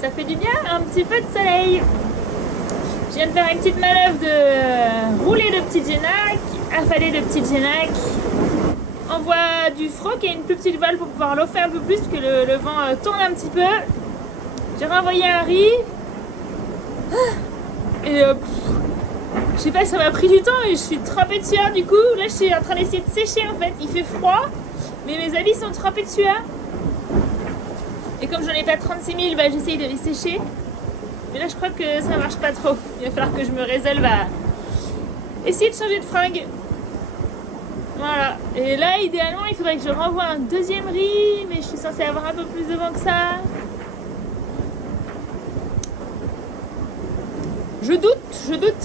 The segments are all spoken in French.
Ça fait du bien, un petit peu de soleil. Je viens de faire une petite manœuvre de rouler de petit Genac, affaler de petit Genac. On voit du froc et une plus petite voile pour pouvoir l'offrir un peu plus, parce que le vent tourne un petit peu. J'ai renvoyé un riz. Et je sais pas, ça m'a pris du temps et je suis trempée de sueur du coup. Là, je suis en train d'essayer de sécher en fait. Il fait froid, mais mes habits sont trempés de sueur. Et comme j'en ai pas 36 000, bah, j'essaye de les sécher. Mais là, je crois que ça marche pas trop. Il va falloir que je me résolve à essayer de changer de fringue. Voilà. Et là, idéalement, il faudrait que je renvoie un deuxième riz, mais je suis censée avoir un peu plus de vent que ça. Je doute.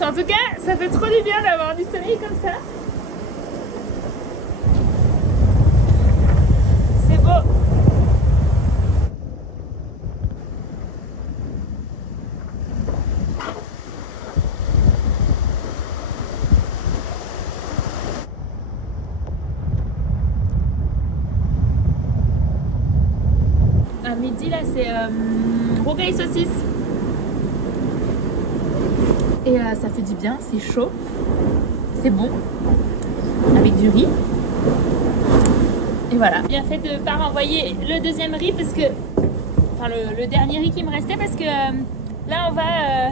En tout cas, ça fait trop du bien d'avoir du soleil comme ça. C'est beau. À midi, là, c'est rocaille saucisse. Et ça fait du bien, c'est chaud, c'est bon, avec du riz. Et voilà. Bien fait de ne pas renvoyer le deuxième riz parce que, enfin le dernier riz qui me restait parce que là on va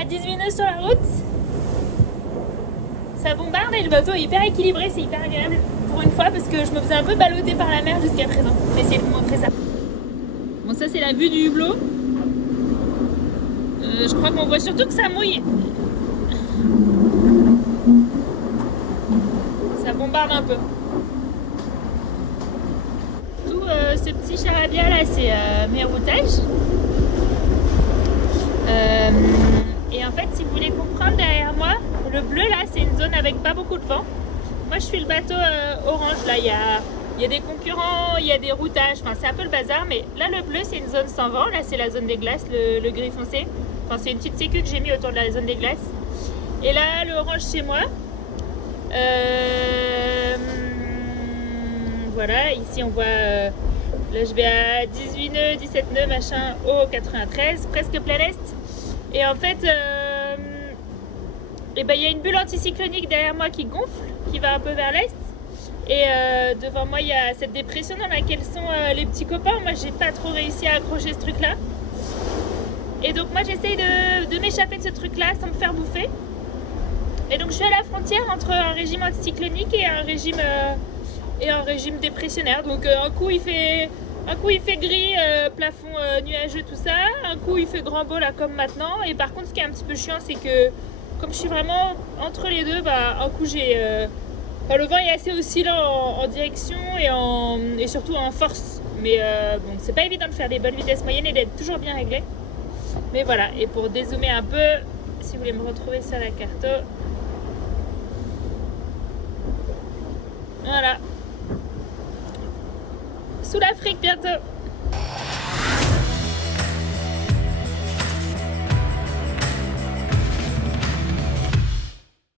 à 18 nœuds sur la route. Ça bombarde et le bateau est hyper équilibré, c'est hyper agréable pour une fois parce que je me faisais un peu balloter par la mer jusqu'à présent. Je vais essayer de vous montrer ça. Bon, ça c'est la vue du hublot. Je crois qu'on voit surtout que ça mouille. Ça bombarde un peu. Tout ce petit charabia là, c'est mes routages. Et en fait, si vous voulez comprendre, derrière moi, le bleu là, c'est une zone avec pas beaucoup de vent. Moi, je suis le bateau orange. Là, il y a des concurrents, il y a des routages. Enfin, c'est un peu le bazar. Mais là, le bleu, c'est une zone sans vent. Là, c'est la zone des glaces, le gris foncé. Enfin, c'est une petite sécu que j'ai mis autour de la zone des glaces. Et là, le orange chez moi. Voilà, ici on voit. Là, je vais à 18 nœuds, 17 nœuds, machin, au 93, presque plein est. Et en fait, et ben, y a une bulle anticyclonique derrière moi qui gonfle, qui va un peu vers l'est. Et devant moi, il y a cette dépression dans laquelle sont les petits copains. Moi, j'ai pas trop réussi à accrocher ce truc-là. Et donc moi j'essaye de m'échapper de ce truc là sans me faire bouffer. Et donc je suis à la frontière entre un régime anticyclonique et un régime dépressionnaire. Donc un coup il fait gris, plafond nuageux, tout ça. Un coup il fait grand beau là comme maintenant. Et par contre ce qui est un petit peu chiant, c'est que comme je suis vraiment entre les deux, bah un coup j'ai le vent est assez oscillant en direction et surtout en force. Mais bon, c'est pas évident de faire des bonnes vitesses moyennes et d'être toujours bien réglé. Mais voilà, et pour dézoomer un peu, si vous voulez me retrouver sur la carte. Voilà. Sous l'Afrique bientôt.